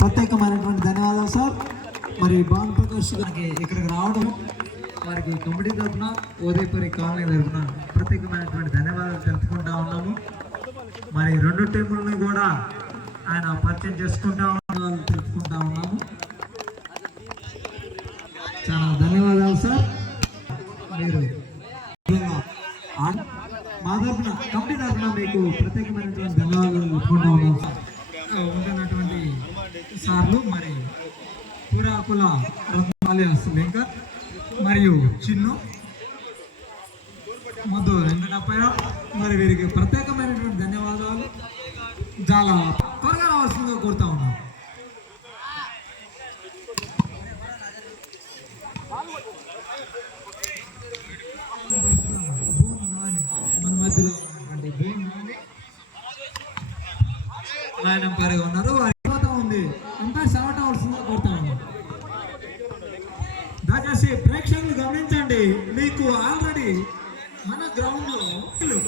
ప్రత్యేకమైనటువంటి ధన్యవాదాలు సార్. మరి భాను ప్రకాష్ గారికి ఇక్కడికి రావడం వారికి కమిటీ తరఫున ఉదయపూరి కాలనీ తరఫున ప్రత్యేకమైనటువంటి ధన్యవాదాలు తెలుపుకుంటా ఉన్నాము. మరి రెండు టీములను కూడా ఆయన పరిచయం చేసుకుంటా తెలుపుకుంటా ఉన్నాము. చాలా ధన్యవాదాలు సార్. మీరు మా తరఫున కమిటీ తరఫున మీకు ప్రత్యేకమైనటువంటి ధన్యవాదాలు తెలుపుకుంటా ఉన్నాం సార్. ఉంటున్నటువంటి సార్లు మరి పూరాకుల వెంకట్ మరియు చిన్ను మొద్దు వెంకటప్పయ్య మరి వీరికి ప్రత్యేకమైనటువంటి ధన్యవాదాలు. చాలా త్వరగా రావాల్సిందిగా కోరుతా ఉన్నాం. మన మధ్యలో ఉన్నటువంటి ఆయన పేరుగా ఉన్నారు. వారి ఉంది ఎంపైర్స్ అవుట్ అవ్వాల్సిందిగా కోరుతా ఉన్నాం. దయచేసి ప్రేక్షకులు గమనించండి, మీకు ఆల్రెడీ మన గ్రౌండ్ లో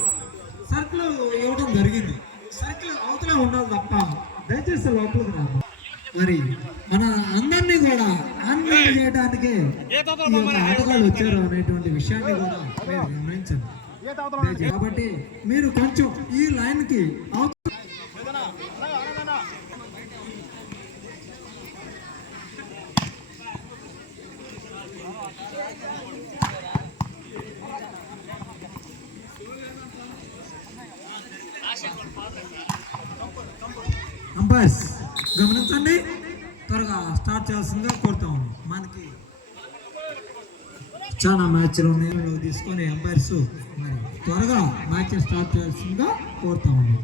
సర్కిల్ ఇవ్వడం జరిగింది. సర్కిల్ అవతల ఉండాలి తప్ప దయచేసి లోపలికి రాదు. మరి మన అందరినీ కూడా ఆన్లైన్ చేయడానికే ఈ యొక్క ఆటగాళ్ళు వచ్చారు అనేటువంటి విషయాన్ని కూడా మీరు గమనించండి. కాబట్టి మీరు కొంచెం ఈ లైన్ కి అంపైర్స్ గమనించండి, త్వరగా స్టార్ట్ చేయాల్సిందిగా కోరుతా ఉన్నాం. మనకి చాలా మ్యాచ్లు తీసుకొని అంపైర్స్ మరి త్వరగా మ్యాచ్ స్టార్ట్ చేయాల్సిందిగా కోరుతా ఉన్నాం.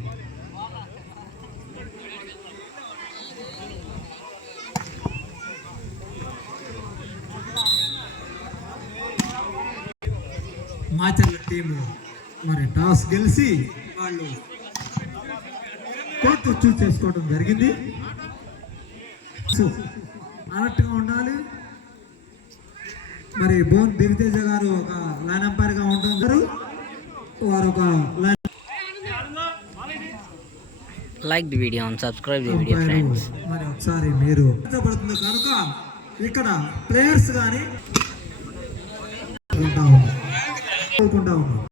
మాచర్ల టీము మరి టాస్ గెలిచి వాళ్ళు కోర్టు చూస్ చేసుకోవడం జరిగింది. సో అలర్ట్గా ఉండాలి. మరి బోన్ దివితేజ గారు ఒక లైన్ అంపైర్ గా ఉంటున్నారు. వారు ఒక line like the video and subscribe the video friends. మరి ఒకసారి మీరు పడుతుంది కనుక ఇక్కడ ప్లేయర్స్ కానీ ఉంటా ఉన్నారు.